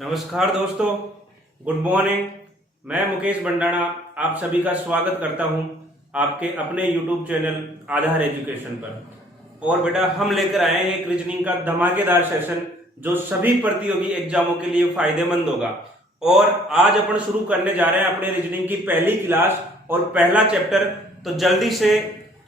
नमस्कार दोस्तों, good morning. मैं मुकेश बंडाना आप सभी का स्वागत करता हूं आपके अपने YouTube चैनल आधार एजुकेशन पर। और बेटा हम लेकर आए हैं एक रीजनिंग का धमाकेदार सेशन जो सभी प्रतियोगी एग्जामों के लिए फायदेमंद होगा। और आज अपन शुरू करने जा रहे हैं अपने रीजनिंग की पहली क्लास और पहला चैप्टर। तो जल्दी से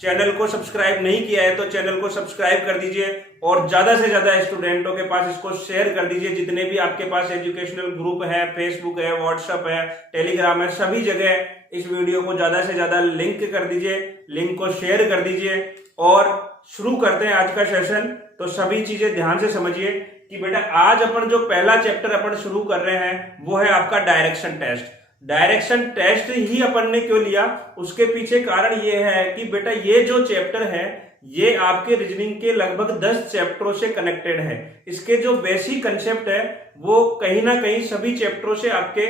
चैनल को सब्सक्राइब नहीं किया है तो चैनल को सब्सक्राइब कर दीजिए और ज्यादा से ज्यादा स्टूडेंटों के पास इसको शेयर कर दीजिए। जितने भी आपके पास एजुकेशनल ग्रुप है, फेसबुक है, व्हाट्सएप है, टेलीग्राम है, सभी जगह इस वीडियो को ज्यादा से ज्यादा लिंक कर दीजिए, लिंक को शेयर कर दीजिए। और शुरू करते हैं आज का सेशन। तो सभी चीजें ध्यान से समझिए कि बेटा आज अपन जो पहला चैप्टर अपन शुरू कर रहे हैं वो है आपका डायरेक्शन टेस्ट। डायरेक्शन टेस्ट ही अपन ने क्यों लिया, उसके पीछे कारण ये है कि बेटा ये जो चैप्टर है ये आपके रीजनिंग के लगभग 10 चैप्टरों से कनेक्टेड है। इसके जो बेसिक कंसेप्ट है वो कहीं ना कहीं सभी चैप्टरों से आपके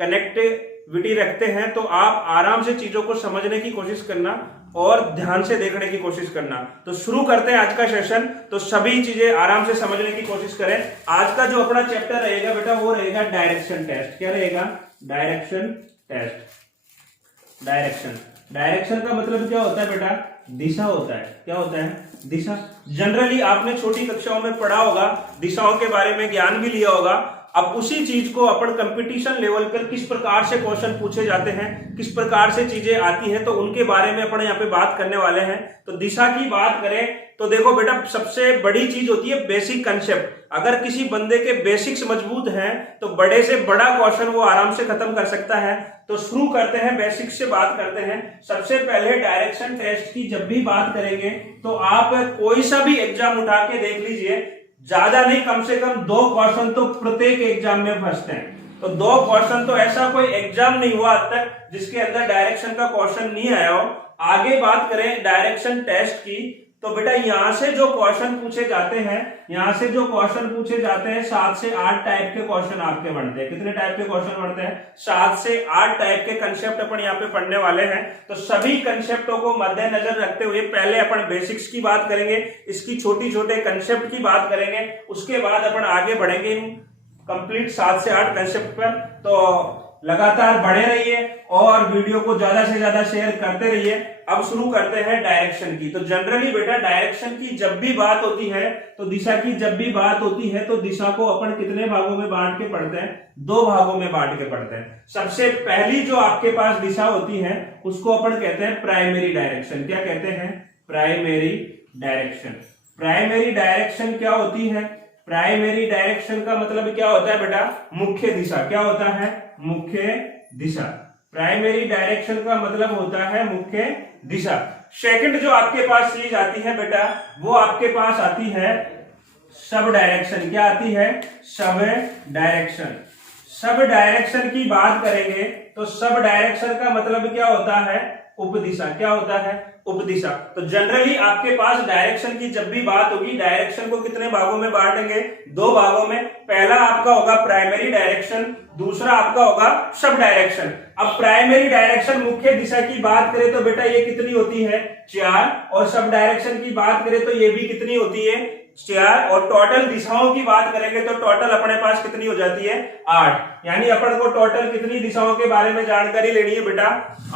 कनेक्टिविटी रखते हैं। तो आप आराम से चीजों को समझने की कोशिश करना और ध्यान से देखने की कोशिश करना। तो शुरू करते हैं आज का सेशन। तो सभी चीजें आराम से समझने की कोशिश करें। आज का जो अपना चैप्टर रहेगा बेटा वो रहेगा डायरेक्शन टेस्ट। क्या रहेगा? Direction test. डायरेक्शन का मतलब क्या होता है बेटा? दिशा होता है। क्या होता है? दिशा। जनरली आपने छोटी कक्षाओं में पढ़ा होगा, दिशाओं के बारे में ज्ञान भी लिया होगा। अब उसी चीज को अपन कंपटीशन लेवल पर किस प्रकार से क्वेश्चन पूछे जाते हैं, किस प्रकार से चीजें आती हैं, तो उनके बारे में अपन यहाँ पे बात करने वाले हैं। तो दिशा की बात करें तो देखो बेटा सबसे बड़ी चीज होती है बेसिक कंसेप्ट। अगर किसी बंदे के बेसिक्स मजबूत हैं तो बड़े से बड़ा क्वेश्चन वो आराम से खत्म कर सकता है। तो शुरू करते हैं, बेसिक्स से बात करते हैं। सबसे पहले डायरेक्शन टेस्ट की जब भी बात करेंगे तो आप कोई सा भी एग्जाम उठा के देख लीजिए, ज्यादा नहीं कम से कम 2 क्वेश्चन तो प्रत्येक एग्जाम में फंसते हैं। तो 2 क्वेश्चन तो ऐसा कोई एग्जाम नहीं हुआ अब तक जिसके अंदर डायरेक्शन का क्वेश्चन नहीं आया हो। आगे बात करें डायरेक्शन टेस्ट की तो बेटा यहां से जो क्वेश्चन पूछे जाते हैं, यहां से जो क्वेश्चन पूछे जाते हैं 7 से 8 टाइप के क्वेश्चन आपके बनते हैं। कितने टाइप के क्वेश्चन बनते हैं? 7 से 8 टाइप के कंसेप्ट अपन यहाँ पे पढ़ने वाले हैं। तो सभी कंसेप्टों को मद्देनजर रखते हुए पहले अपन बेसिक्स की बात करेंगे, इसकी छोटी छोटे कंसेप्ट की बात करेंगे, उसके बाद अपन आगे बढ़ेंगे कंप्लीट 7 से 8 कंसेप्ट पर। तो लगातार बढ़े रहिए और वीडियो को ज्यादा से ज्यादा शेयर करते रहिए। अब शुरू करते हैं डायरेक्शन की। तो जनरली बेटा डायरेक्शन की जब भी बात होती है तो दिशा की जब भी बात होती है तो दिशा को अपन कितने भागों में बांट के पढ़ते हैं? 2 भागों में बांट के पढ़ते हैं। सबसे पहली जो आपके पास दिशा होती है उसको अपन कहते हैं प्राइमरी डायरेक्शन। क्या कहते हैं? Primary direction. प्राइमरी डायरेक्शन क्या होती है? प्राइमरी डायरेक्शन का मतलब क्या होता है बेटा? मुख्य दिशा। क्या होता है? मुख्य दिशा। प्राइमरी डायरेक्शन का मतलब होता है मुख्य दिशा। सेकंड जो आपके पास चीज आती है बेटा वो आपके पास आती है सब डायरेक्शन। क्या आती है? Sub direction. सब डायरेक्शन की बात करेंगे तो सब डायरेक्शन का मतलब क्या होता है? उपदिशा। क्या होता है? उपदिशा। तो जनरली आपके पास डायरेक्शन की जब भी बात होगी डायरेक्शन को कितने भागों में बांटेंगे? 2 भागों में। पहला आपका होगा प्राइमरी डायरेक्शन, दूसरा आपका होगा सब डायरेक्शन। अब प्राइमरी डायरेक्शन मुख्य दिशा की बात करें तो बेटा ये कितनी होती है? 4। और सब डायरेक्शन की बात करें तो ये भी कितनी होती है? 4। और टोटल दिशाओं की बात करेंगे तो टोटल अपने पास कितनी हो जाती है? 8। यानी अपन को टोटल कितनी दिशाओं के बारे में जानकारी लेनी है बेटा?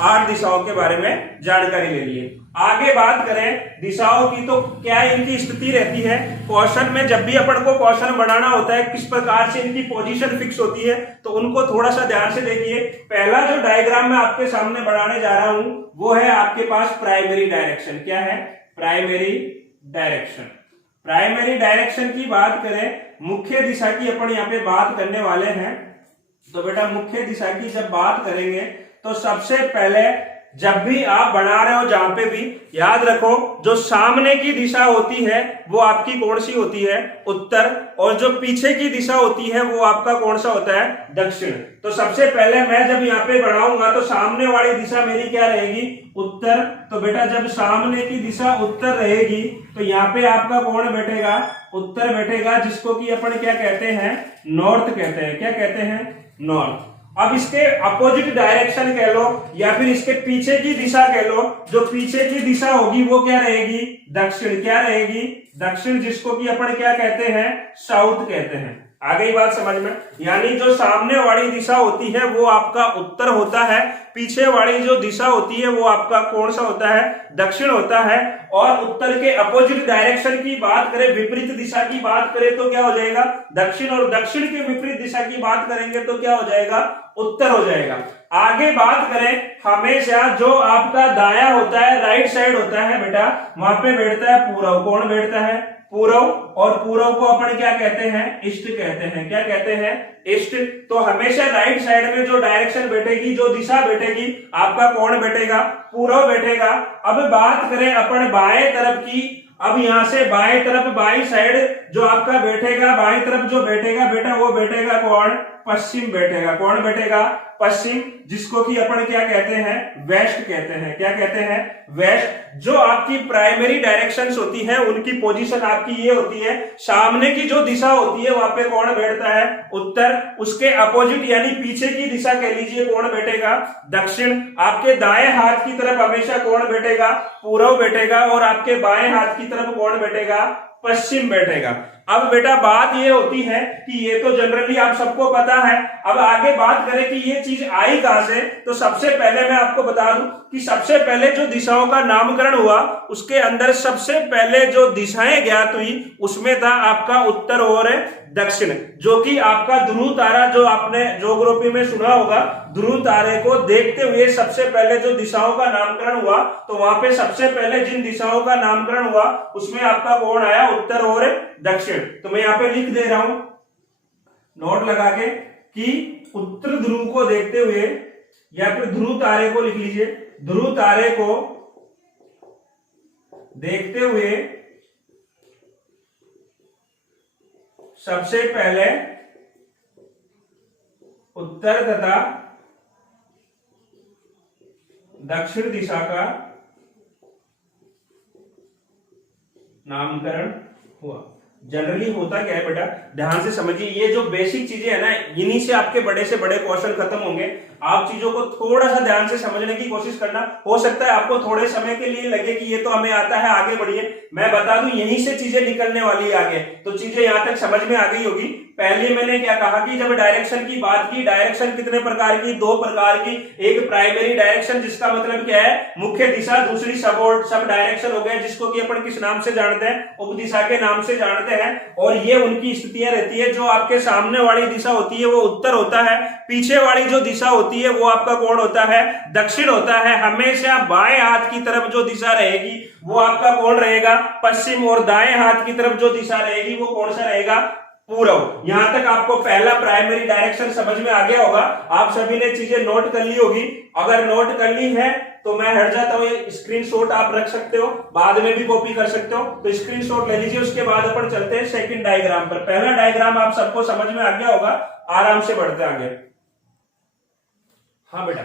8 दिशाओं के बारे में जानकारी लेनी है। आगे बात करें दिशाओं की तो क्या इनकी स्थिति रहती है क्वेश्चन में? जब भी अपन को क्वेश्चन बनाना होता है किस प्रकार से इनकी पोजीशन फिक्स होती है तो उनको थोड़ा सा ध्यान से देखिए। पहला जो डायग्राम मैं आपके सामने बनाने जा रहा हूं वो है आपके पास प्राइमरी डायरेक्शन। क्या है? Primary direction. प्राइमरी डायरेक्शन की बात करें, मुख्य दिशा की अपन यहाँ पे बात करने वाले हैं। तो बेटा मुख्य दिशा की जब बात करेंगे तो सबसे पहले जब भी आप बना रहे हो जहां पे भी याद रखो जो सामने की दिशा होती है वो आपकी कौन सी होती है? उत्तर। और जो पीछे की दिशा होती है वो आपका कौन सा होता है? दक्षिण। तो सबसे पहले मैं जब यहाँ पे बढ़ाऊंगा तो सामने वाली दिशा मेरी क्या रहेगी? उत्तर। तो बेटा जब सामने की दिशा उत्तर रहेगी तो यहाँ पे आपका कौन बैठेगा? उत्तर बैठेगा, जिसको कि अपन क्या कहते हैं? नॉर्थ कहते हैं। क्या कहते हैं? नॉर्थ। अब इसके अपोजिट डायरेक्शन कह लो या फिर इसके पीछे की दिशा कह लो, जो पीछे की दिशा होगी वो क्या रहेगी? दक्षिण। क्या रहेगी? दक्षिण, जिसको कि अपन क्या कहते हैं? साउथ कहते हैं। आ गई बात समझ में? यानी जो सामने वाली दिशा होती है वो आपका उत्तर होता है, पीछे वाली जो दिशा होती है वो आपका कौन सा होता है? दक्षिण होता है। और उत्तर के अपोजिट डायरेक्शन की बात करें, विपरीत दिशा की बात करें तो क्या हो जाएगा? दक्षिण। और दक्षिण के विपरीत दिशा की बात करेंगे तो क्या हो जाएगा? उत्तर हो जाएगा। आगे बात करें, हमेशा जो आपका दाया होता है, राइट साइड होता है बेटा, वहां पे बैठता है पूर्व। कौन बैठता है? पूर्व। और पूर्व को अपन क्या कहते हैं? ईस्ट कहते हैं। क्या कहते हैं? ईस्ट। तो हमेशा राइट साइड में जो डायरेक्शन बैठेगी, जो दिशा बैठेगी, आपका कौन बैठेगा? पूर्व बैठेगा। अब बात करें अपन बाएं तरफ की, अब यहां से बाएं तरफ, बाई साइड जो आपका बैठेगा, बाएं तरफ जो बैठेगा बेटा, वो बैठेगा कौन? पश्चिम बैठेगा। कौन बैठेगा? पश्चिम, जिसको कि अपन क्या कहते हैं? वेस्ट कहते हैं। क्या कहते हैं? वेस्ट। जो आपकी प्राइमरी डायरेक्शंस होती है उनकी पोजीशन आपकी ये होती है, सामने की जो दिशा होती है वहां पे कौन बैठता है? उत्तर। उसके अपोजिट यानी पीछे की दिशा कह लीजिए, कौन बैठेगा? दक्षिण। आपके दाएं हाथ की तरफ हमेशा कौन बैठेगा? पूर्व बैठेगा। और आपके बाएं हाथ की तरफ कौन बैठेगा? पश्चिम बैठेगा। अब बेटा बात ये होती है कि ये तो जनरली आप सबको पता है। अब आगे बात करें कि ये चीज आई कहां से, तो सबसे पहले मैं आपको बता दूं कि सबसे पहले जो दिशाओं का नामकरण हुआ उसके अंदर सबसे पहले जो दिशाएं ज्ञात हुई उसमें था आपका उत्तर और दक्षिण, जो कि आपका ध्रुव तारा, जो आपने ज्योग्राफी में सुना होगा, ध्रुव तारे को देखते हुए सबसे पहले जो दिशाओं का नामकरण हुआ, तो वहां पे सबसे पहले जिन दिशाओं का नामकरण हुआ उसमें आपका कौन आया? उत्तर और दक्षिण। तो मैं यहाँ पे लिख दे रहा हूं नोट लगा के कि उत्तर ध्रुव को देखते हुए, या फिर ध्रुव तारे को लिख लीजिए, ध्रुव तारे को देखते हुए सबसे पहले उत्तर तथा दक्षिण दिशा का नामकरण हुआ। जनरली होता क्या है बेटा, ध्यान से समझिए, ये जो बेसिक चीजें है ना, इन्हीं से आपके बड़े से बड़े क्वेश्चन खत्म होंगे। आप चीजों को थोड़ा सा ध्यान से समझने की कोशिश करना। हो सकता है आपको थोड़े समय के लिए लगे कि ये तो हमें आता है, आगे बढ़िए। मैं बता दूं यहीं से चीजें निकलने वाली है आगे, तो चीजें यहां तक समझ में आ गई होगी। पहले मैंने क्या कहा कि जब डायरेक्शन की बात की, डायरेक्शन कितने प्रकार की? दो प्रकार की। एक प्राइमरी डायरेक्शन, जिसका मतलब क्या है? मुख्य दिशा। दूसरी सब डायरेक्शन हो गया, जिसको कि अपन किस नाम से जानते हैं? उपदिशा के नाम से जानते हैं। और ये उनकी स्थितियां रहती है, जो आपके सामने वाली दिशा होती है वो उत्तर होता है, पीछे वाली जो दिशा होती है वो आपका कौन होता है? दक्षिण होता है। हमेशा बाएं हाथ की तरफ जो दिशा रहेगी वो आपका कौन रहेगा? पश्चिम। और दाएं हाथ की तरफ जो दिशा रहेगी वो कौन सा रहेगा? पूर्व। यहां तक आपको पहला प्राइमरी डायरेक्शन समझ में आ गया होगा। आप सभी ने चीजें नोट कर ली होगी। अगर नोट कर ली है तो मैं हट जाता हूं, ये स्क्रीनशॉट आप रख सकते हो, बाद में भी कॉपी कर सकते हो, तो स्क्रीनशॉट ले लीजिए। उसके बाद अपन चलते हैं सेकंड डायग्राम पर। पहला डायग्राम आप सबको समझ में आ गया होगा, आराम से बढ़ते आगे। हाँ बेटा,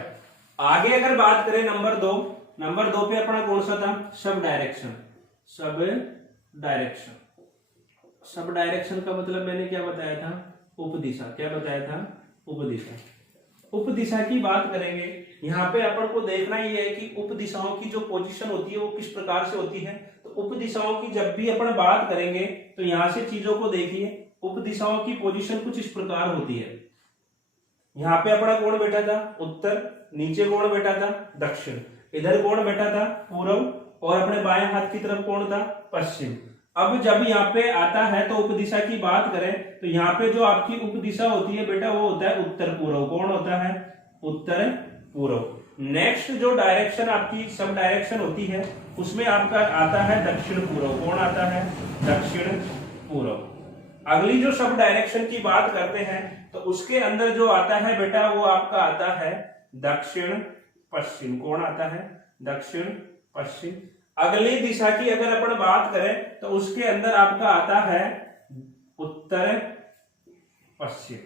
आगे अगर बात करें नंबर दो पे अपना कौन सा था? Sub direction. सब डायरेक्शन का मतलब मैंने क्या बताया था? उपदिशा। क्या बताया था? उपदिशा। उपदिशा की बात करेंगे, यहाँ पे अपन को देखना ये है कि उपदिशाओं की जो पोजीशन होती है वो किस प्रकार से होती है। तो उपदिशाओं की जब भी अपन बात करेंगे तो यहां से चीजों को देखिए, उपदिशाओं की पोजीशन कुछ इस प्रकार होती है। यहाँ पे अपना कौन बैठा था? उत्तर। नीचे कौन बैठा था? दक्षिण। इधर कौन बैठा था? पूर्व। और अपने बाएं हाथ की तरफ कौन था? पश्चिम। अब जब यहाँ पे आता है तो उपदिशा की बात करें तो यहाँ पे जो आपकी उपदिशा होती है बेटा वो होता है उत्तर पूर्व। कौन होता है? उत्तर पूर्व। नेक्स्ट जो डायरेक्शन आपकी सब डायरेक्शन होती है उसमें आपका आता है दक्षिण पूर्व। कौन आता है? दक्षिण पूर्व। अगली जो सब डायरेक्शन की बात करते हैं तो उसके अंदर जो आता है बेटा वो आपका आता है दक्षिण पश्चिम। कौन आता है? दक्षिण पश्चिम। अगली दिशा की अगर अपन बात करें तो उसके अंदर आपका आता है उत्तर पश्चिम।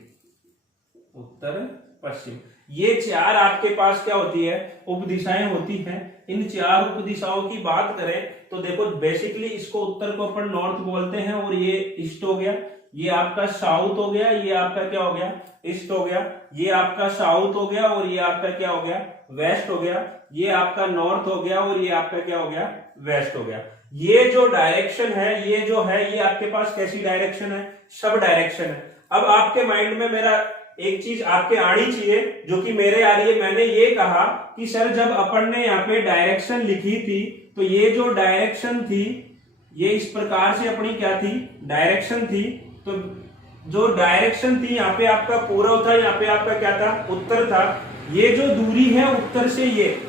उत्तर पश्चिम। ये चार आपके पास क्या होती है? उपदिशाएं होती हैं। इन चार उपदिशाओं की बात करें तो देखो, बेसिकली इसको उत्तर को अपन नॉर्थ बोलते हैं, और ये ईस्ट हो गया, ये आपका साउथ हो गया, ये आपका क्या हो गया? ईस्ट हो गया। ये आपका साउथ हो गया, और ये आपका क्या हो गया? वेस्ट हो गया। ये आपका नॉर्थ हो गया, और ये आपका क्या हो गया? वेस्ट हो गया। ये जो डायरेक्शन है, ये जो है, ये आपके पास कैसी डायरेक्शन है? सब डायरेक्शन है। अब आपके माइंड में मेरा एक चीज आपके आनी चाहिए जो कि मेरे आ रही है। मैंने ये कहा कि सर जब अपन ने यहाँ पे डायरेक्शन लिखी थी तो ये जो डायरेक्शन थी ये इस प्रकार से अपनी क्या थी, डायरेक्शन थी। तो जो डायरेक्शन थी यहाँ पे आपका पूर्व था, यहाँ पे आपका क्या था, उत्तर था। ये जो दूरी है उत्तर से ये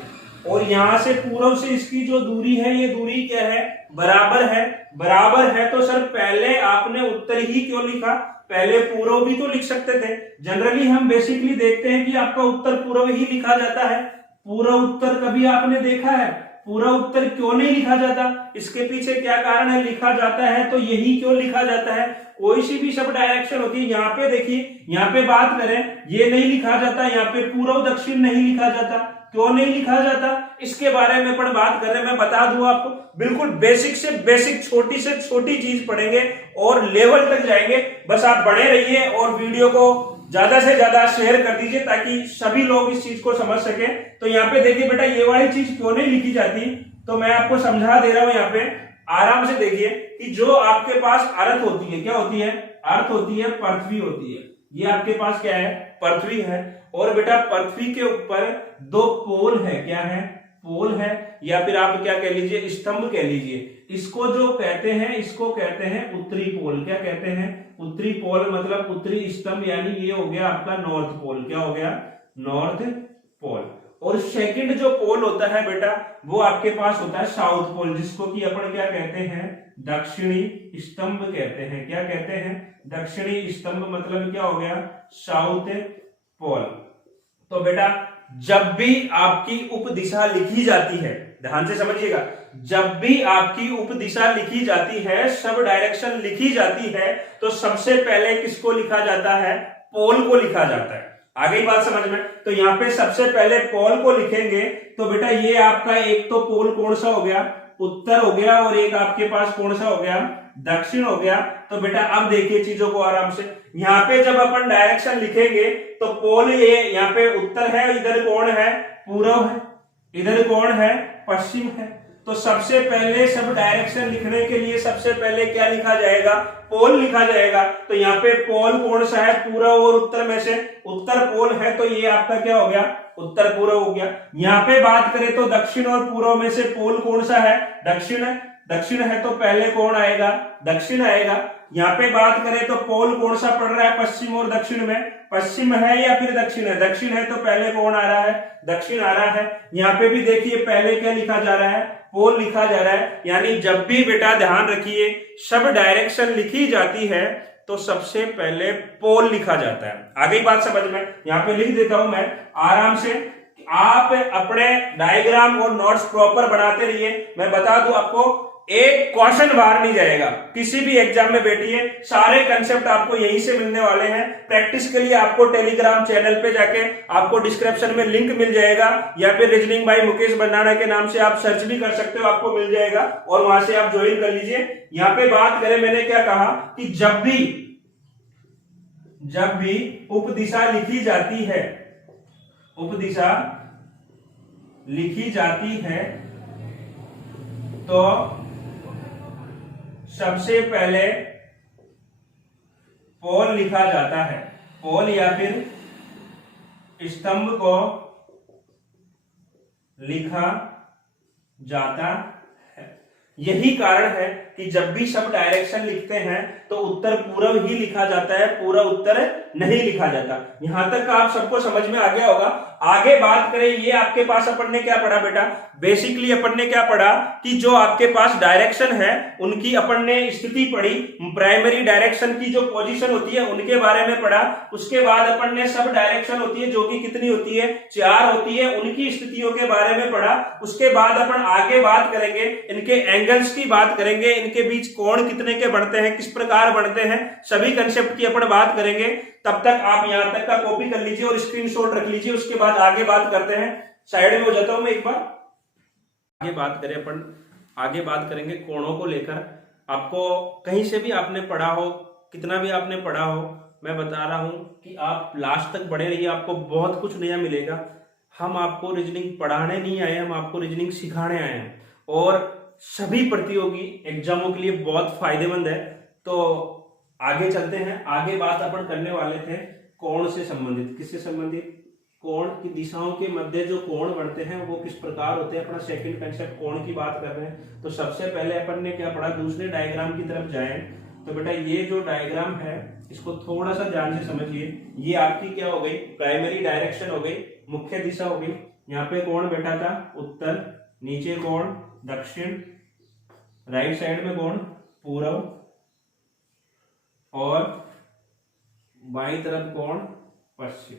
और यहां से पूर्व से इसकी जो दूरी है ये दूरी क्या है, बराबर है। बराबर है तो सर पहले आपने उत्तर ही क्यों लिखा, पहले पूर्व भी तो लिख सकते थे। जनरली हम बेसिकली देखते हैं कि आपका उत्तर पूर्व ही लिखा जाता है। पूर्व उत्तर कभी आपने देखा है, पूरा उत्तर क्यों नहीं लिखा जाता, इसके पीछे क्या कारण है, लिखा जाता है तो यही क्यों लिखा जाता है। कोई सी भी सब डायरेक्शन होती है, यहाँ पे देखिए, यहाँ पे बात करें ये नहीं लिखा जाता, यहाँ पे पूर्व दक्षिण नहीं लिखा जाता। क्यों नहीं लिखा जाता, इसके बारे में अपन बात कर रहे हैं। मैं बता दूं आपको, बिल्कुल बेसिक से बेसिक छोटी से छोटी चीज पढ़ेंगे और लेवल तक जाएंगे। बस आप बने रहिए और वीडियो को ज्यादा से ज्यादा शेयर कर दीजिए ताकि सभी लोग इस चीज को समझ सके। तो यहाँ पे देखिए बेटा, ये वाली चीज क्यों नहीं लिखी जाती, तो मैं आपको समझा दे रहा हूं। यहाँ पे आराम से देखिए कि जो आपके पास अर्थ होती है, क्या होती है, अर्थ होती है, पृथ्वी होती है। ये आपके पास क्या है, पृथ्वी है। और बेटा पृथ्वी के ऊपर दो पोल है, क्या है, पोल है, या फिर आप क्या कह लीजिए, स्तंभ कह लीजिए। इसको जो कहते हैं, इसको कहते हैं उत्तरी पोल। क्या कहते हैं, उत्तरी पोल, मतलब उत्तरी स्तंभ, यानी ये हो गया आपका नॉर्थ पोल। क्या हो गया, नॉर्थ पोल। और सेकंड जो पोल होता है बेटा, वो आपके पास होता है साउथ पोल, जिसको कि अपन क्या कहते हैं, दक्षिणी स्तंभ कहते हैं। क्या कहते हैं, दक्षिणी स्तंभ, मतलब क्या हो गया, साउथ पोल। तो बेटा जब भी आपकी उपदिशा लिखी जाती है, ध्यान से समझिएगा, जब भी आपकी उपदिशा लिखी जाती है, सब डायरेक्शन लिखी जाती है, तो सबसे पहले किसको लिखा जाता है, पोल को लिखा जाता है। आ गई बात समझ में। तो यहाँ पे सबसे पहले पोल को लिखेंगे तो बेटा ये आपका एक तो पोल कौन सा हो गया, उत्तर हो गया, और एक आपके पास कौन सा हो गया, दक्षिण हो गया। तो बेटा अब देखिए चीजों को आराम से, यहाँ पे जब अपन डायरेक्शन लिखेंगे तो पोल ये यहाँ पे उत्तर है, इधर कौन है, पूर्व है, इधर कौन है, पश्चिम है। तो सबसे पहले सब डायरेक्शन लिखने के लिए सबसे पहले क्या लिखा जाएगा, पोल लिखा जाएगा। तो यहाँ पे पोल कौन सा है, पूर्व और उत्तर में से उत्तर पोल है, तो ये आपका क्या हो गया, उत्तर पूर्व हो गया। यहाँ पे बात करें तो दक्षिण और पूर्व में से पोल कौन सा है, दक्षिण है। दक्षिण है तो पहले कौन आएगा, दक्षिण आएगा। यहाँ पे बात करें तो पोल कौन सा पड़ रहा है, पश्चिम और दक्षिण में, पश्चिम है या फिर दक्षिण है, दक्षिण है तो पहले कौन आ रहा है, दक्षिण आ रहा है। यहाँ पे भी देखिए पहले क्या लिखा जा रहा है, पोल लिखा जा रहा है। यानी जब भी बेटा ध्यान रखिए, सब डायरेक्शन लिखी जाती है तो सबसे पहले पोल लिखा जाता है। आ गई बात समझ में। यहाँ पे लिख देता हूं मैं आराम से, आप अपने डायग्राम और नोट्स प्रॉपर बनाते रहिए। मैं बता दूं आपको, एक क्वेश्चन बाहर नहीं जाएगा किसी भी एग्जाम में बैठिए, सारे कंसेप्ट आपको यहीं से मिलने वाले हैं। प्रैक्टिस के लिए आपको टेलीग्राम चैनल पे जाके आपको डिस्क्रिप्शन में लिंक मिल जाएगा, या फिर रीजनिंग बाय मुकेश बंडाना के नाम से आप सर्च भी कर सकते हो, आपको मिल जाएगा और वहां से आप ज्वाइन कर लीजिए। यहाँ पे बात करें, मैंने क्या कहा कि जब भी उपदिशा लिखी जाती है, उपदिशा लिखी जाती है तो सबसे पहले पोल लिखा जाता है, पोल या फिर स्तंभ को लिखा जाता है। यही कारण है कि जब भी सब डायरेक्शन लिखते हैं तो उत्तर पूर्व ही लिखा जाता है, पूरा उत्तर नहीं लिखा जाता। यहां तक आप सबको समझ में आ गया होगा। आगे बात करें, ये आपके पास अपन ने क्या पढ़ा बेटा, बेसिकली अपन ने क्या पढ़ा कि जो आपके पास डायरेक्शन है उनकी अपन ने स्थिति पढ़ी, प्राइमरी डायरेक्शन की जो पोजीशन होती है उनके बारे में पढ़ा। उसके बाद अपन ने सब डायरेक्शन होती है जो कि कितनी होती है, 4 होती है, उनकी स्थितियों के बारे में पढ़ा। उसके बाद अपन आगे बात करेंगे, इनके एंगल्स की बात करेंगे, इनके बीच कोण कितने के बनते हैं, किस प्रकार बनते हैं, सभी कंसेप्ट की अपन बात करेंगे। तब तक आप यहां तक का कॉपी कर लीजिए और स्क्रीनशॉट रख लीजिए। उसके बाद आगे बात करते हैं। साइड में हो जाता हूं मैं एक बार। आगे बात करें अपन, आगे बात करेंगे कोणों को लेकर। आपको कहीं से भी आपने पढ़ा हो, कितना भी आपने पढ़ा हो, मैं बता रहा हूं कि आप लास्ट तक बने रहिए, आपको बहुत कुछ नया मिलेगा। हम आपको रीजनिंग पढ़ाने नहीं आए, हम आपको रीजनिंग सिखाने आए हैं और सभी प्रतियोगी एग्जामों के लिए बहुत फायदेमंद है। तो आगे चलते हैं। आगे बात अपन करने वाले थे कोण से संबंधित। किससे संबंधित? कोण की दिशाओं के मध्य जो कोण बनते हैं वो किस प्रकार होते हैं। अपना सेकंड कंसेप्ट कोण की बात कर रहे हैं। तो सबसे पहले अपन ने क्या पढ़ा, दूसरे डायग्राम की तरफ जाएं तो बेटा ये जो डायग्राम है इसको थोड़ा सा ध्यान से समझिए। ये आपकी क्या हो गई, प्राइमरी डायरेक्शन हो गई, मुख्य दिशा हो गई। यहाँ पे कोण बैठा था उत्तर, नीचे कोण दक्षिण, राइट साइड में कोण पूर्व और बाईं तरफ कोण पश्चिम।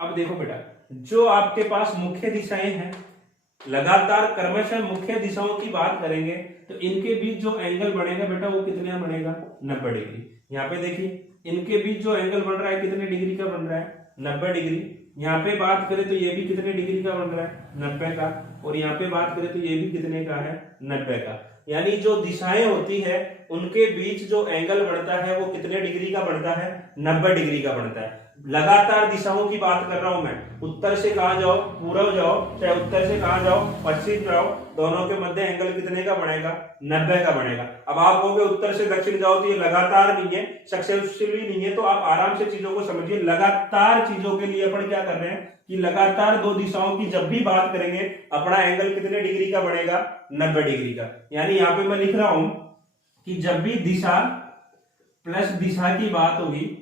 अब देखो बेटा, जो आपके पास मुख्य दिशाएं हैं, लगातार क्रमशः मुख्य दिशाओं की बात करेंगे तो इनके बीच जो एंगल बनेगा बेटा वो कितना बनेगा, 90 डिग्री। यहाँ पे देखिए इनके बीच जो एंगल बन रहा है कितने डिग्री का बन रहा है, 90 डिग्री। यहाँ पे बात करें तो ये भी कितने डिग्री का बन रहा है, 90 का। और यहाँ पे बात करें तो ये भी कितने का है, 90 का। यानी जो दिशाएं होती है उनके बीच जो एंगल बनता है वो कितने डिग्री का बनता है, 90 डिग्री का बनता है। लगातार दिशाओं की बात कर रहा हूं मैं। उत्तर से कहां जाओ, पूर्व जाओ, चाहे उत्तर से कहां जाओ, पश्चिम जाओ, दोनों के मध्य एंगल कितने का बनेगा, 90 का बनेगा। अब आप कहोगे उत्तर से दक्षिण जाओ तो ये लगातार नहीं है, सक्सेसफुली नहीं है। तो आप आराम से चीजों को समझिए। लगातार चीजों के लिए अपन क्या कर रहे हैं कि लगातार दो दिशाओं की जब भी बात करेंगे अपना एंगल कितने डिग्री का बनेगा, 90 डिग्री का। यानी यहाँ पे मैं लिख रहा हूं कि जब भी दिशा प्लस दिशा की बात होगी,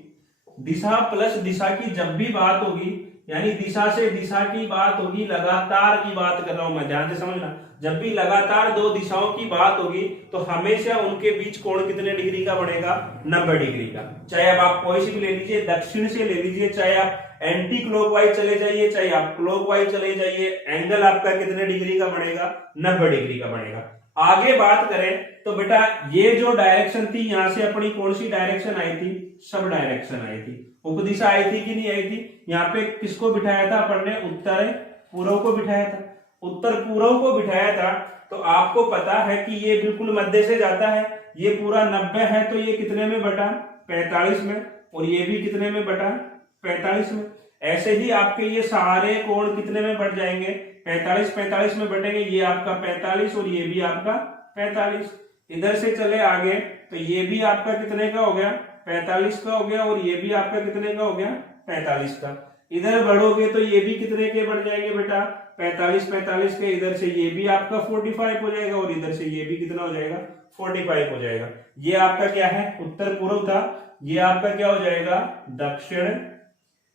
दिशा प्लस दिशा की जब भी बात होगी, यानी दिशा से दिशा की बात होगी, लगातार की बात कर रहा हूं मैं, ध्यान से समझना। जब भी लगातार दो दिशाओं की बात होगी तो हमेशा उनके बीच कोण कितने डिग्री का बनेगा, 90 डिग्री का। चाहे अब आप कोई सी भी ले लीजिए, दक्षिण से ले लीजिए, चाहे आप एंटी क्लॉकवाइज चले जाइए, चाहे आप क्लॉकवाइज चले जाइए, एंगल आपका कितने डिग्री का बनेगा, 90 डिग्री का बनेगा। आगे बात करें तो बेटा ये जो डायरेक्शन थी यहां से अपनी कौन सी डायरेक्शन आई थी, सब डायरेक्शन आई थी। उपदिशा आई थी कि नहीं आई थी। यहाँ पे किसको बिठाया था अपन ने, उत्तर पूर्व को बिठाया था। उत्तर पूर्व को बिठाया था तो आपको पता है कि ये बिल्कुल मध्य से जाता है। ये पूरा 90 है तो ये कितने में बटा, 45 में। और ये भी कितने में बटा, 45 में। ऐसे ही आपके ये सारे कोण कितने में बढ़ जाएंगे, 45 में बटेंगे। ये आपका 45 और ये भी आपका 45। इधर से चले आगे तो ये भी आपका कितने का हो गया, 45 का हो गया। और ये भी आपका कितने का हो गया, 45 का। इधर बढ़ोगे तो ये भी कितने के बढ़ जाएंगे बेटा, 45 के। इधर से ये भी आपका 45 हो जाएगा और इधर से ये भी कितना हो जाएगा, 45 हो जाएगा। ये आपका क्या है, उत्तर पूर्व था। ये आपका क्या हो जाएगा, दक्षिण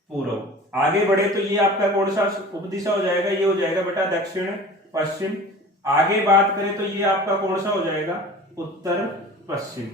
पूर्व। आगे बढ़े तो ये आपका कौन सा उपदिशा हो जाएगा, ये हो जाएगा बेटा दक्षिण पश्चिम। आगे बात करें तो ये आपका कौन सा हो जाएगा, उत्तर पश्चिम।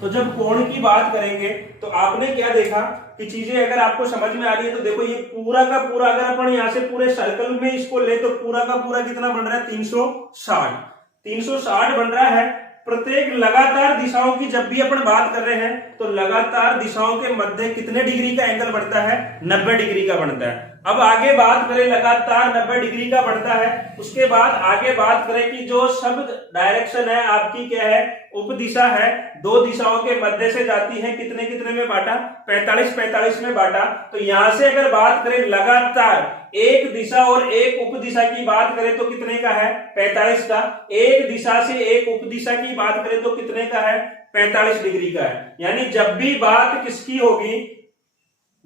तो जब कोण की बात करेंगे तो आपने क्या देखा कि चीजें अगर आपको समझ में आ रही है तो देखो ये पूरा का पूरा, अगर अपन यहां से पूरे सर्कल में इसको ले तो पूरा का पूरा कितना बन रहा है, 360 बन रहा है। प्रत्येक लगातार दिशाओं की जब भी अपन बात कर रहे हैं तो लगातार दिशाओं के मध्य कितने डिग्री का एंगल बढ़ता है, 90 डिग्री का बनता है। अब आगे बात करें, लगातार 90 डिग्री का बढ़ता है। उसके बाद आगे बात करें कि जो सब डायरेक्शन है आपकी क्या है, उपदिशा है, दो दिशाओं के मध्य से जाती है। कितने कितने में बांटा, 45 में बांटा। तो यहां से अगर बात करें लगातार एक दिशा और एक उपदिशा की बात करें तो कितने का है, 45 का। एक दिशा से एक उपदिशा की बात करें तो कितने का है, 45 डिग्री का है। यानी जब भी बात किसकी होगी,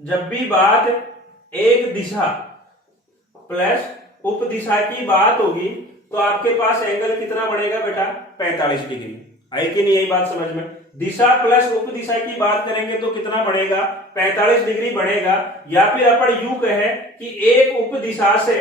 जब भी बात एक दिशा प्लस उपदिशा की बात होगी तो आपके पास एंगल कितना बनेगा बेटा, 45 डिग्री। आई कि नहीं, यही बात समझ में। दिशा प्लस उपदिशा की बात करेंगे तो कितना बढ़ेगा, 45 डिग्री बढ़ेगा। या फिर अपन यूं कहें कि एक उपदिशा से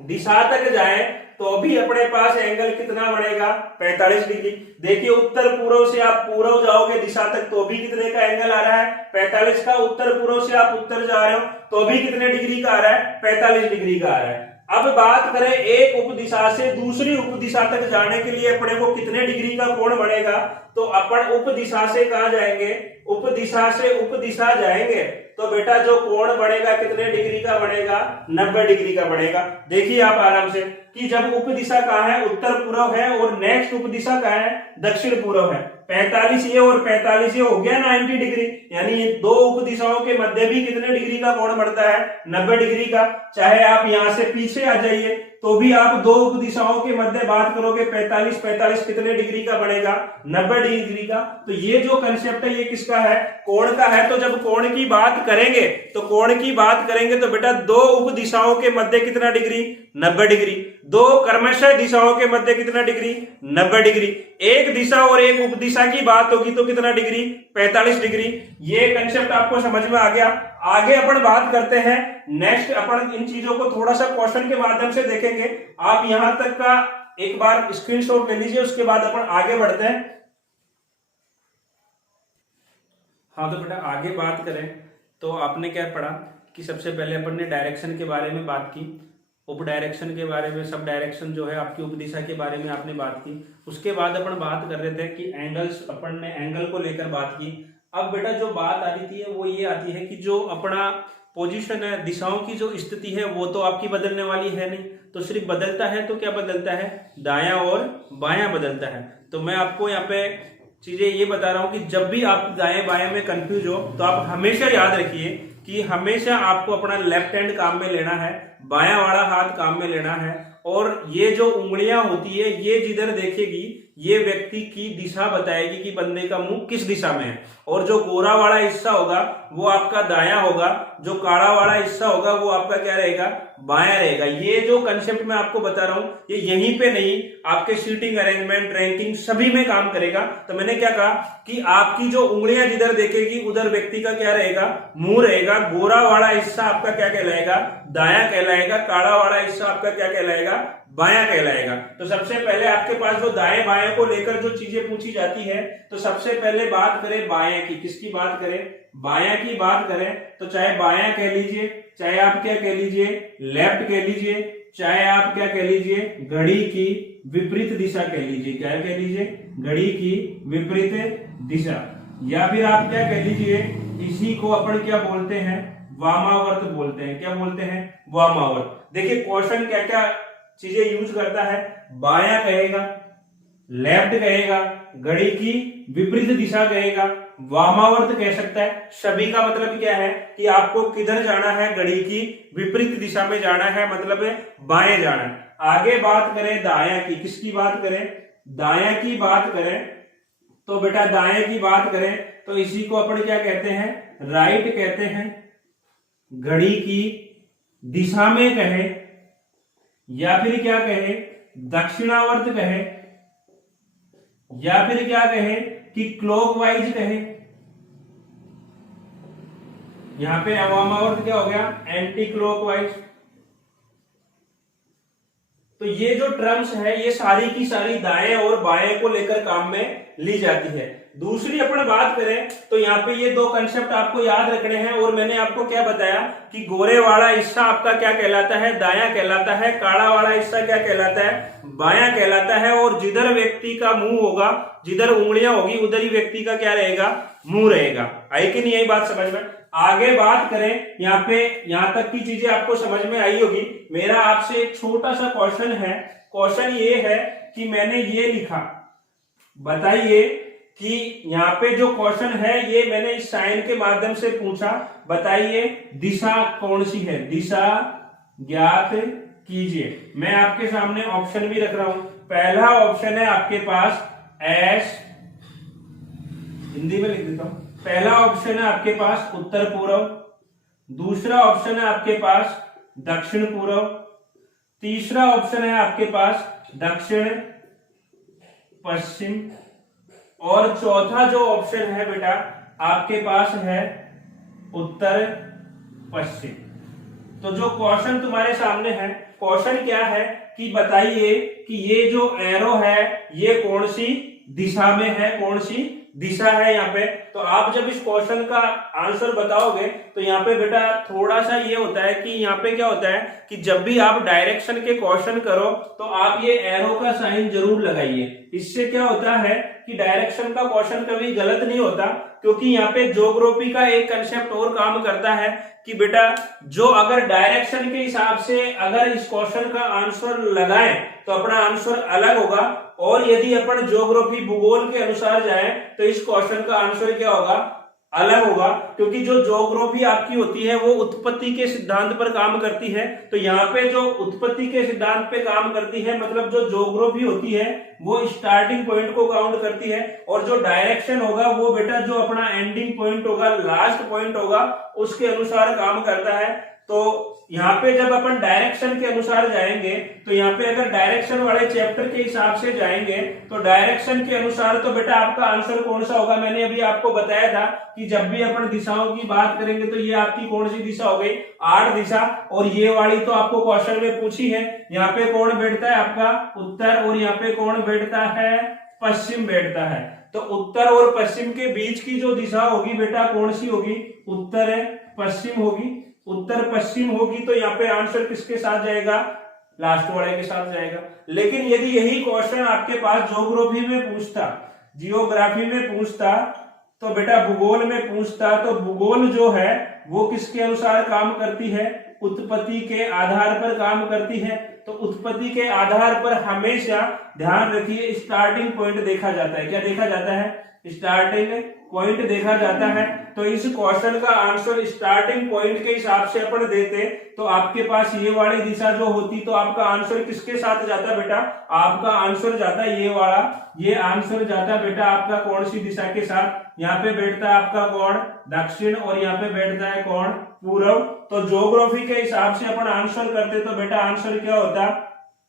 दिशा तक जाए तो भी अपने पास एंगल कितना बढ़ेगा, 45 डिग्री। देखिए उत्तर पूर्व से आप पूर्व जाओगे दिशा तक तो भी कितने का एंगल आ रहा है, 45 का। उत्तर पूर्व से आप उत्तर जा रहे हो तो भी कितने डिग्री का आ रहा है, 45 डिग्री का आ रहा है। अब बात करें एक उपदिशा से दूसरी उपदिशा तक जाने के लिए अपने को कितने डिग्री का कोण बढ़ेगा, तो अपन उपदिशा से कहां जाएंगे, उपदिशा से उपदिशा जाएंगे तो बेटा जो कोण बनेगा कितने डिग्री का बनेगा, 90 डिग्री का बनेगा। देखिए आप आराम से कि जब उप दिशा कहाँ है, उत्तर पूर्व है, और नेक्स्ट उप दिशा कहाँ है, दक्षिण पूर्व है। 45 ये और 45 ये हो गया 90 डिग्री, यानी ये दो उप दिशाओं के मध्य भी कितने डिग्री का कोण बढ़ता है, 90 डिग्री का। चाहे आप यहां से पीछे आ जाइए तो भी आप दो उप दिशाओं के मध्य बात करोगे, 45 45 कितने डिग्री का बनेगा, 90 डिग्री का। तो ये जो कंसेप्ट है ये किसका है, कोण का है। तो जब कोण की बात करेंगे तो बेटा दो उप दिशाओं के मध्य कितना डिग्री, 90 डिग्री। दो क्रमशः दिशाओं के मध्य कितना डिग्री, 90 डिग्री। एक दिशा और एक उप दिशा की बात होगी तो कितना डिग्री, 45 डिग्री। ये कंसेप्ट आपको समझ में आ गया। आगे अपन बात करते हैं नेक्स्ट, अपन इन चीजों को थोड़ा सा क्वेश्चन के माध्यम से देखेंगे। आप यहां तक का एक बार स्क्रीनशॉट ले लीजिए, उसके बाद अपन आगे बढ़ते हैं। हाँ तो बेटा आगे बात करें तो आपने क्या पढ़ा कि सबसे पहले अपन ने डायरेक्शन के बारे में बात की, उप डायरेक्शन के बारे में, सब डायरेक्शन जो है आपकी उपदिशा के बारे में आपने बात की। उसके बाद अपन बात कर रहे थे कि एंगल्स, अपन ने एंगल को लेकर बात की। अब बेटा जो बात आ रही थी वो ये आती है कि जो अपना पोजीशन है, दिशाओं की जो स्थिति है वो तो आपकी बदलने वाली है नहीं, तो सिर्फ बदलता है तो क्या बदलता है, दायां और बायां बदलता है। तो मैं आपको यहाँ पे चीजें ये बता रहा हूं कि जब भी आप दाएं बाएं में कंफ्यूज हो तो आप हमेशा याद रखिए कि हमेशा आपको अपना लेफ्ट हैंड काम में लेना है, बायां वाला हाथ काम में लेना है। और ये जो उंगलियां होती है ये जिधर देखेगी ये व्यक्ति की दिशा बताएगी कि बंदे का मुंह किस दिशा में है। और जो गोरा वाला हिस्सा होगा वो आपका दायां होगा, जो काला वाला हिस्सा होगा वो आपका क्या रहेगा, बायां रहेगा। ये जो कंसेप्ट मैं आपको बता रहा हूं ये यहीं पे नहीं, आपके सीटिंग अरेंजमेंट, रैंकिंग सभी में काम करेगा। तो मैंने क्या कहा कि आपकी जो उंगलियां जिधर देखेगी उधर व्यक्ति का क्या रहेगा, मुंह रहेगा। गोरा वाला हिस्सा आपका क्या कहलाएगा, दायां कहलाएगा। काला वाला हिस्सा आपका क्या कहलाएगा, बायां कहलाएगा। तो सबसे पहले आपके पास जो दाएं बाएं को लेकर जो चीजें पूछी जाती है, तो सबसे पहले बात करें बायां की। किसकी बात करें, बायां की बात करें तो चाहे बायां कह लीजिए, चाहे आप क्या कह लीजिए, लेफ्ट कह लीजिए, चाहे आप क्या कह लीजिए, घड़ी की विपरीत दिशा कह लीजिए। क्या कह लीजिए, घड़ी की विपरीत दिशा। या फिर आप क्या कह लीजिए, इसी को अपन क्या बोलते हैं, वामावर्त बोलते हैं। क्या बोलते हैं, वामावर्त। देखिए क्वेश्चन क्या क्या चीजें यूज करता है, बायां कहेगा, लेफ्ट कहेगा, घड़ी की विपरीत दिशा कहेगा, वामावर्त कह सकता है। सभी का मतलब क्या है कि आपको किधर जाना है, घड़ी की विपरीत दिशा में जाना है, मतलब बाएं जाना है। आगे बात करें दायां की। किसकी बात करें, दायां की बात करें तो बेटा दाएं की बात करें तो इसी को अपन क्या कहते हैं, राइट कहते हैं। घड़ी की दिशा में कहे या फिर क्या कहे, दक्षिणावर्त कहे, या फिर क्या कहे कि क्लॉकवाइज कहे। यहां पे वामावर्त क्या हो गया, एंटी क्लॉकवाइज। तो ये जो टर्म्स है ये सारी की सारी दाएं और बाएं को लेकर काम में ली जाती है। दूसरी अपन बात करें तो यहाँ पे ये दो कंसेप्ट आपको याद रखने हैं। और मैंने आपको क्या बताया कि गोरे वाला हिस्सा आपका क्या कहलाता है, दायां कहलाता है। काला वाला हिस्सा क्या कहलाता है, बायां कहलाता है। और जिधर व्यक्ति का मुंह होगा, जिधर उंगलियां होगी उधर ही व्यक्ति का क्या रहेगा, मुंह रहेगा। आई कि नहीं, यही बात समझ में। आगे बात करें यहाँ पे, यहां तक की चीजें आपको समझ में आई होगी। मेरा आपसे एक छोटा सा क्वेश्चन है। क्वेश्चन ये है कि मैंने ये लिखा, बताइए कि यहाँ पे जो क्वेश्चन है ये मैंने इस साइन के माध्यम से पूछा, बताइए दिशा कौन सी है, दिशा ज्ञात कीजिए। मैं आपके सामने ऑप्शन भी रख रहा हूं। पहला ऑप्शन है आपके पास एस, हिंदी में लिख देता हूं। पहला ऑप्शन है आपके पास उत्तर पूर्व, दूसरा ऑप्शन है आपके पास दक्षिण पूर्व, तीसरा ऑप्शन है आपके पास दक्षिण पश्चिम, और चौथा जो ऑप्शन है बेटा आपके पास है उत्तर पश्चिम। तो जो क्वेश्चन तुम्हारे सामने है, क्वेश्चन क्या है कि बताइए कि ये जो एरो है ये कौन सी दिशा में है, कौन सी दिशा है यहाँ पे। तो आप जब इस क्वेश्चन का आंसर बताओगे तो यहाँ पे बेटा थोड़ा सा ये होता है कि यहाँ पे क्या होता है कि जब भी आप डायरेक्शन के क्वेश्चन करो तो आप ये एरो का साइन जरूर लगाइए। इससे क्या होता है कि डायरेक्शन का क्वेश्चन कभी गलत नहीं होता, क्योंकि यहाँ पे ज्योग्राफी का एक कंसेप्ट और काम करता है कि बेटा जो अगर डायरेक्शन के हिसाब से अगर इस क्वेश्चन का आंसर लगाएं तो अपना आंसर अलग होगा, और यदि अपन ज्योग्राफी भूगोल के अनुसार जाएं तो इस क्वेश्चन का आंसर क्या होगा, अलग होगा। क्योंकि जो ज्योग्राफी आपकी होती है वो उत्पत्ति के सिद्धांत पर काम करती है। तो यहाँ पे जो उत्पत्ति के सिद्धांत पे काम करती है, मतलब जो ज्योग्राफी होती है वो स्टार्टिंग पॉइंट को काउंट करती है, और जो डायरेक्शन होगा वो बेटा जो अपना एंडिंग पॉइंट होगा, लास्ट पॉइंट होगा, उसके अनुसार काम करता है। तो यहाँ पे जब अपन डायरेक्शन के अनुसार जाएंगे तो यहाँ पे अगर डायरेक्शन वाले चैप्टर के हिसाब से जाएंगे तो डायरेक्शन के अनुसार तो बेटा आपका आंसर कौन सा होगा, मैंने अभी आपको बताया था कि जब भी अपन दिशाओं की बात करेंगे तो ये आपकी कौन सी दिशा हो गई, 8 दिशा, और ये वाली तो आपको क्वेश्चन में पूछी है। यहाँ पे कौन बैठता है आपका उत्तर, और यहाँ पे कौन बैठता है, पश्चिम बैठता है। तो उत्तर और पश्चिम के बीच की जो दिशा होगी बेटा कौन सी होगी, उत्तर है पश्चिम होगी। उत्तर पश्चिम होगी तो यहाँ पे आंसर किसके साथ जाएगा, लास्ट वाले के साथ जाएगा। लेकिन यदि यही क्वेश्चन आपके पास ज्योग्राफी में पूछता, जियोग्राफी में पूछता, तो बेटा भूगोल में पूछता, तो भूगोल जो है वो किसके अनुसार काम करती है, उत्पत्ति के आधार पर काम करती है। तो उत्पत्ति के आधार पर हमेशा ध्यान रखिए स्टार्टिंग पॉइंट देखा जाता है। क्या देखा जाता है, स्टार्टिंग पॉइंट देखा जाता है। तो इस क्वेश्चन का आंसर स्टार्टिंग पॉइंट के हिसाब से अपन देते तो आपके पास ये वाली दिशा जो होती तो आपका आंसर किसके साथ जाता बेटा, आपका आंसर जाता ये वाला, ये आंसर जाता बेटा आपका कौन सी दिशा के साथ, यहाँ पे बैठता है आपका कौन, दक्षिण, और यहाँ पे बैठता है कौन, पूर्व। तो ज्योग्राफी के हिसाब से अपन आंसर करते तो बेटा आंसर क्या होता,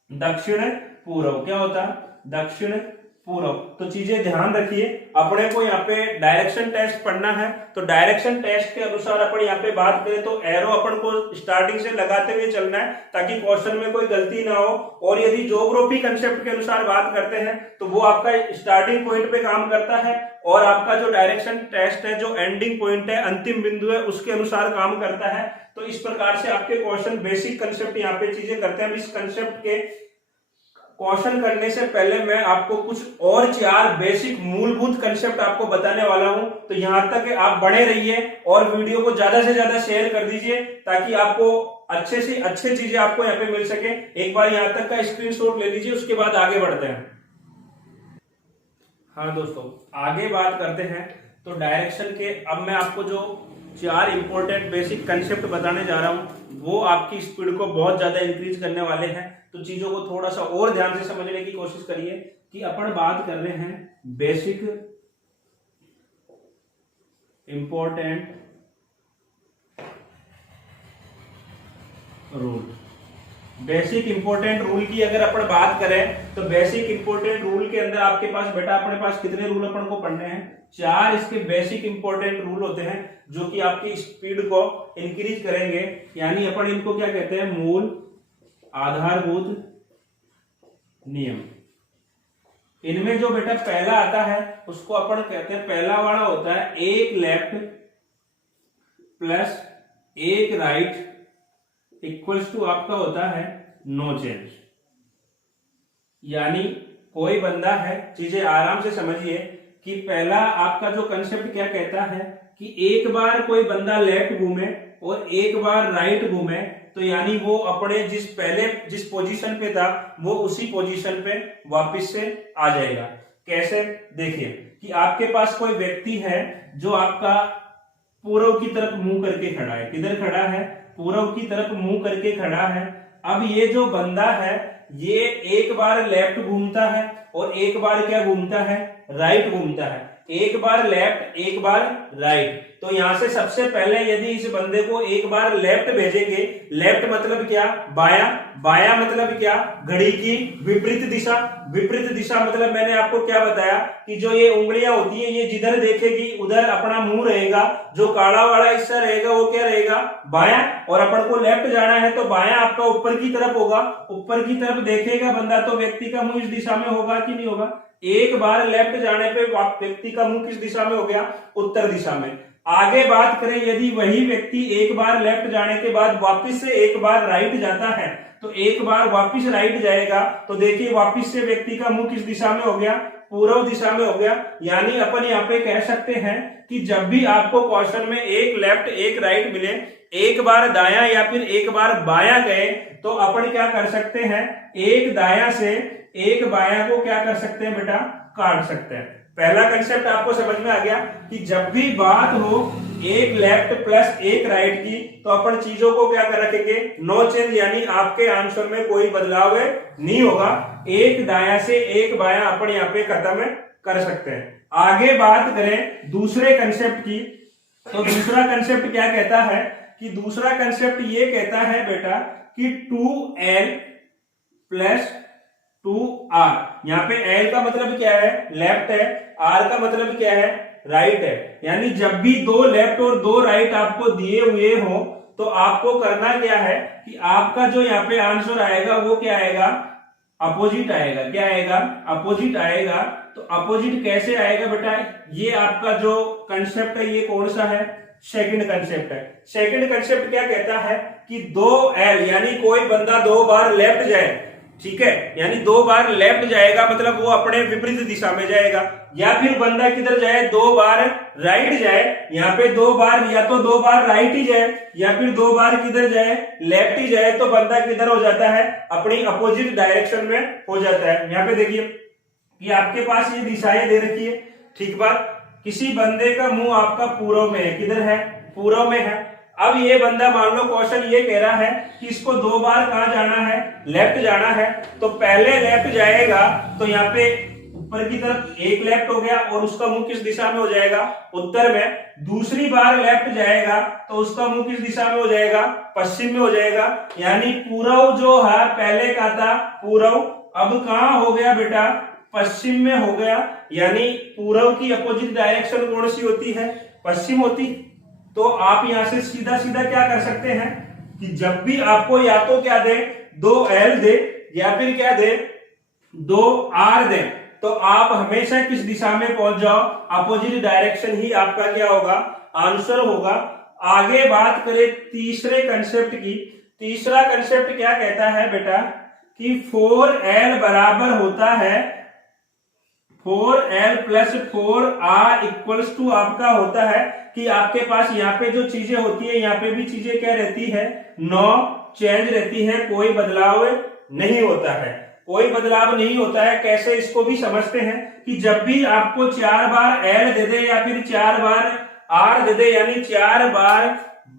दक्षिण पूर्व। क्या होता, दक्षिण पूर्व। तो चीजें ध्यान रखिए, अपने को यहाँ पे डायरेक्शन टेस्ट पढ़ना है तो डायरेक्शन टेस्ट के अनुसार अपन यहाँ पे बात करें तो एरो अपन को स्टार्टिंग से लगाते हुए चलना है ताकि क्वेश्चन में कोई गलती ना हो। और यदि ज्योग्राफी कंसेप्ट के अनुसार बात करते हैं तो वो आपका स्टार्टिंग पॉइंट पे काम करता है, और आपका जो डायरेक्शन टेस्ट है, जो एंडिंग पॉइंट है, अंतिम बिंदु है, उसके अनुसार काम करता है। तो इस प्रकार से आपके क्वेश्चन बेसिक कंसेप्ट यहाँ पे चीजें करते हैं। इस कंसेप्ट के क्वेश्चन करने से पहले मैं आपको कुछ और 4 बेसिक मूलभूत कंसेप्ट आपको बताने वाला हूं। तो यहां तक आप बने रहिए और वीडियो को ज्यादा से ज्यादा शेयर कर दीजिए ताकि आपको अच्छे से अच्छे चीजें आपको यहाँ पे मिल सके। एक बार यहां तक का स्क्रीनशॉट ले लीजिए, उसके बाद आगे बढ़ते हैं। हाँ दोस्तों, आगे बात करते हैं तो डायरेक्शन के अब मैं आपको जो 4 इंपॉर्टेंट बेसिक कंसेप्ट बताने जा रहा हूं वो आपकी स्पीड को बहुत ज्यादा इंक्रीज करने वाले हैं। तो चीजों को थोड़ा सा और ध्यान से समझने की कोशिश करिए कि अपन बात कर रहे हैं basic important rule. Basic important rule की अगर अपन बात करें तो बेसिक इंपॉर्टेंट रूल के अंदर आपके पास बेटा अपने पास कितने रूल अपन को पढ़ने हैं, 4 इसके बेसिक इंपॉर्टेंट रूल होते हैं जो कि आपकी स्पीड को इंक्रीज करेंगे। यानी अपन इनको क्या कहते हैं, मूल आधारभूत नियम। इनमें जो बेटा पहला आता है उसको अपन कहते हैं, पहला वाला होता है 1 left plus 1 right equals to आपका होता है नो चेंज। यानी कोई बंदा है, चीजें आराम से समझिए कि पहला आपका जो कंसेप्ट क्या कहता है कि एक बार कोई बंदा लेफ्ट घूमे और एक बार राइट घूमे तो यानी वो अपने जिस पोजीशन पे था वो उसी पोजीशन पे वापस से आ जाएगा। कैसे, देखिए कि आपके पास कोई व्यक्ति है जो आपका पूर्व की तरफ मुंह करके खड़ा है। किधर खड़ा है, पूर्व की तरफ मुंह करके खड़ा है। अब ये जो बंदा है ये एक बार लेफ्ट घूमता है और एक बार क्या घूमता है, राइट घूमता है। एक बार लेफ्ट एक बार राइट। तो यहां से सबसे पहले यदि इस बंदे को एक बार लेफ्ट भेजेंगे, लेफ्ट मतलब क्या, बाया, बाया मतलब क्या, घड़ी की विपरीत दिशा, विपरीत दिशा मतलब मैंने आपको क्या बताया कि जो ये उंगलियां होती है ये जिधर देखेगी उधर अपना मुंह रहेगा, जो काला वाला हिस्सा रहेगा वो क्या रहेगा, बाया, और अपन को लेफ्ट जाना है तो बाया आपका ऊपर की तरफ होगा, ऊपर की तरफ देखेगा बंदा तो व्यक्ति का मुंह इस दिशा में होगा कि नहीं होगा। एक बार लेफ्ट जाने पे व्यक्ति का मुंह किस दिशा में हो गया, उत्तर दिशा में। आगे बात करें यदि वही व्यक्ति एक बार लेफ्ट जाने के बाद वापस से एक बार राइट जाता है तो एक बार वापस राइट जाएगा तो देखिए वापस से व्यक्ति का मुंह किस दिशा में हो गया, पूर्व दिशा में हो गया। यानी अपन यहाँ पे कह सकते हैं कि जब भी आपको क्वेश्चन में एक लेफ्ट एक राइट मिले, एक बार दाया या फिर एक बार बाया गए तो अपन क्या कर सकते हैं, एक दाया से एक बाया को क्या कर सकते हैं बेटा, काट सकते हैं। पहला कंसेप्ट आपको समझ में आ गया कि जब भी बात हो एक लेफ्ट प्लस एक राइट की तो अपन चीजों को क्या कर रखेंगे, नो चेंज, यानी आपके आंसर में कोई बदलाव नहीं होगा। एक दाया से एक बाया अपन यहाँ पे खत्म कर सकते हैं। आगे बात करें दूसरे कंसेप्ट की तो दूसरा कंसेप्ट क्या कहता है कि दूसरा कंसेप्ट ये कहता है बेटा कि 2l प्लस 2r, यहाँ पे l का मतलब क्या है, लेफ्ट है, r का मतलब क्या है, राइट है। यानी जब भी दो लेफ्ट और दो राइट आपको दिए हुए हो तो आपको करना क्या है कि आपका जो यहाँ पे आंसर आएगा वो क्या आएगा, अपोजिट आएगा। क्या आएगा, अपोजिट आएगा। तो अपोजिट कैसे आएगा बेटा, ये आपका जो कंसेप्ट है ये कौन सा है, सेकंड कंसेप्ट है। सेकंड कंसेप्ट क्या कहता है कि 2l, यानी कोई बंदा दो बार लेफ्ट जाए, ठीक है, यानी दो बार लेफ्ट जाएगा मतलब वो अपने विपरीत दिशा में जाएगा, या फिर बंदा किधर जाए, दो बार राइट जाए, यहाँ पे दो बार या तो दो बार राइट ही जाए या फिर दो बार किधर जाए, लेफ्ट ही जाए, तो बंदा किधर हो जाता है, अपनी अपोजिट डायरेक्शन में हो जाता है। यहाँ पे देखिए कि आपके पास ये दिशाएं दे रखी है, ठीक बात, किसी बंदे का मुंह आपका पूर्व में है, किधर है, पूर्व में है। अब ये बंदा मान लो क्वेश्चन ये कह रहा है कि इसको दो बार कहां जाना है, लेफ्ट जाना है, तो पहले लेफ्ट जाएगा तो यहाँ पे ऊपर की तरफ एक लेफ्ट हो गया और उसका मुंह किस दिशा में हो जाएगा, उत्तर में। दूसरी बार लेफ्ट जाएगा तो उसका मुंह किस दिशा में हो जाएगा, पश्चिम में हो जाएगा। यानी पूर्व जो है पहले का था पूर्व, अब कहां हो गया बेटा, पश्चिम में हो गया। यानी पूर्व की अपोजिट डायरेक्शन कौन सी होती है, पश्चिम होती। तो आप यहां से सीधा सीधा क्या कर सकते हैं कि जब भी आपको या तो क्या दे, 2l दे या फिर क्या दे, 2r दे, तो आप हमेशा किस दिशा में पहुंच जाओ, अपोजिट डायरेक्शन ही आपका क्या होगा, आंसर होगा। आगे बात करें तीसरे कंसेप्ट की, तीसरा कंसेप्ट क्या कहता है बेटा कि 4l बराबर होता है 4l plus 4r equals to आपका होता है कि आपके पास यहाँ पे जो चीजें होती है यहाँ पे भी चीजें क्या रहती है, नो चेंज रहती है, कोई बदलाव नहीं होता है, कोई बदलाव नहीं होता है। कैसे, इसको भी समझते हैं कि जब भी आपको 4 बार l दे दे या फिर 4 बार r दे दे, यानी 4 बार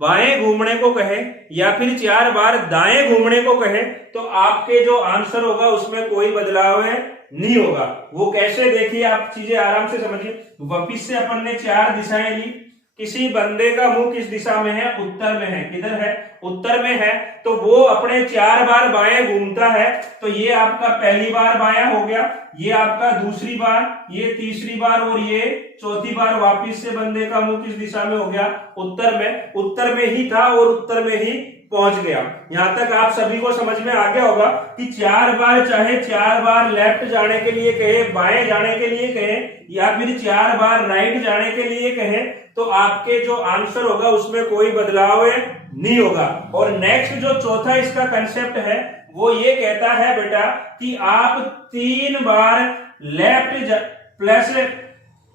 बाएं घूमने को कहे या फिर 4 बार दाएं घूमने को कहे, तो आपके जो आंसर होगा उसमें कोई बदलाव नहीं होगा। वो कैसे, देखिए आप चीजें आराम से समझिए। वापिस से अपन ने 4 दिशाएं ली, किसी बंदे का मुंह किस दिशा में है, उत्तर में है, किधर है, उत्तर में है, तो वो अपने 4 बार बाएं घूमता है। तो ये आपका पहली बार बायां हो गया, ये आपका दूसरी बार, ये तीसरी बार और ये चौथी बार वापिस से बंदे का मुंह किस दिशा में हो गया, उत्तर में। उत्तर में ही था और उत्तर में ही पहुंच गया। यहां तक आप सभी को समझ में आ गया होगा कि 4 बार, चाहे 4 बार लेफ्ट जाने के लिए कहे, बाएं जाने के लिए कहे या फिर 4 बार राइट जाने के लिए कहे, तो आपके जो आंसर होगा उसमें कोई बदलाव नहीं होगा। और नेक्स्ट जो चौथा इसका कंसेप्ट है वो ये कहता है बेटा कि आप 3 बार लेफ्ट प्लस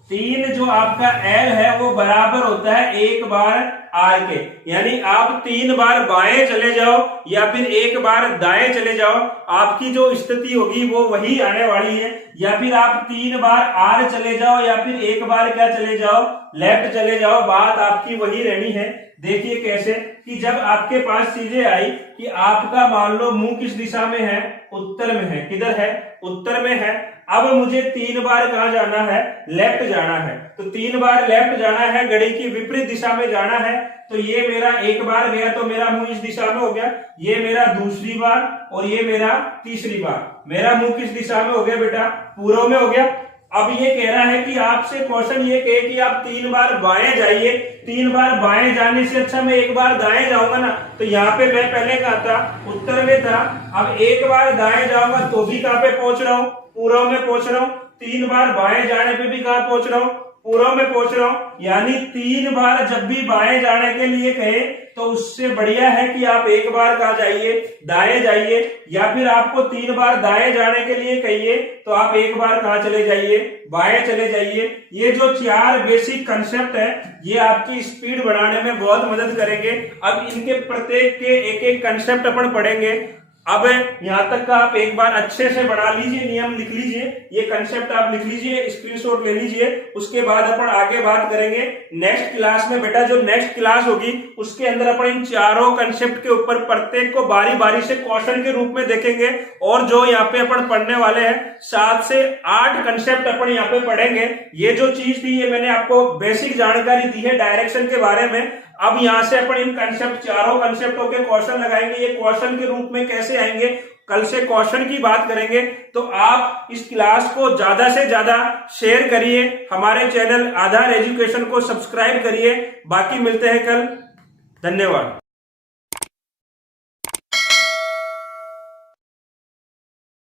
3 जो आपका l है वो बराबर होता है 1 बार r के। यानी आप 3 बार बाएं चले जाओ या फिर 1 बार दाएं चले जाओ, आपकी जो स्थिति होगी वो वही आने वाली है। या फिर आप 3 बार r चले जाओ या फिर 1 बार क्या चले जाओ, लेफ्ट चले जाओ, बात आपकी वही रहनी है। देखिए कैसे कि जब आपके पास चीजें आई कि आपका मान लो मुंह किस दिशा में है, उत्तर में है। किधर है? उत्तर में है। अब मुझे 3 बार कहां जाना है? लेफ्ट जाना है। तो 3 बार लेफ्ट जाना है, घड़ी की विपरीत दिशा में जाना है। तो ये मेरा एक बार गया तो मेरा मुंह इस दिशा में हो गया, ये मेरा दूसरी बार और ये मेरा तीसरी बार। मेरा मुंह किस दिशा में हो गया बेटा? पूर्व में हो गया। अब ये कह रहा है कि आपसे क्वेश्चन ये कहे कि आप 3 बार बाएं जाइए। 3 बार बाएं जाने से अच्छा मैं एक बार दाएं जाऊंगा ना। तो यहाँ पे मैं पहले कहा था? उत्तर में था। अब एक बार दाएं जाऊंगा तो भी कहां पे पहुंच रहा हूं? पूर्व में पहुंच रहा हूं। 3 बार बाएं जाने पे भी कहां पहुंच रहा हूं? पूर्व में पहुंच रहा हूं। यानी 3 बार जब भी बाएं जाने के लिए कहे तो उससे बढ़िया है कि आप एक बार कहां जाइए? दाएं जाइए। या फिर आपको 3 बार दाएं जाने के लिए कहिए तो आप एक बार कहां चले जाइए? बाएं चले जाइए। ये जो 4 बेसिक कंसेप्ट है ये आपकी स्पीड बढ़ाने में बहुत मदद करेंगे। अब इनके प्रत्येक के एक एक कंसेप्ट अपन पढ़ेंगे। अब यहां तक का आप एक बार अच्छे से बना लीजिए, नियम लिख लीजिए, ये कंसेप्ट आप लिख लीजिए, स्क्रीनशॉट ले लीजिए। उसके बाद अपन आगे बात करेंगे नेक्स्ट क्लास में। बेटा जो नेक्स्ट क्लास होगी उसके अंदर अपन इन चारों कंसेप्ट के ऊपर प्रत्येक को बारी बारी से क्वेश्चन के रूप में देखेंगे। और जो यहाँ पे अपन पढ़ने वाले हैं 7 से 8 कंसेप्ट अपन यहाँ पे पढ़ेंगे। ये जो चीज थी ये मैंने आपको बेसिक जानकारी दी है डायरेक्शन के बारे में। अब यहां से अपन इन कंसेप्ट चारों कंसेप्टों के क्वेश्चन लगाएंगे। ये क्वेश्चन के रूप में कैसे आएंगे, कल से क्वेश्चन की बात करेंगे। तो आप इस क्लास को ज्यादा से ज्यादा शेयर करिए, हमारे चैनल आधार एजुकेशन को सब्सक्राइब करिए। बाकी मिलते हैं कल। धन्यवाद।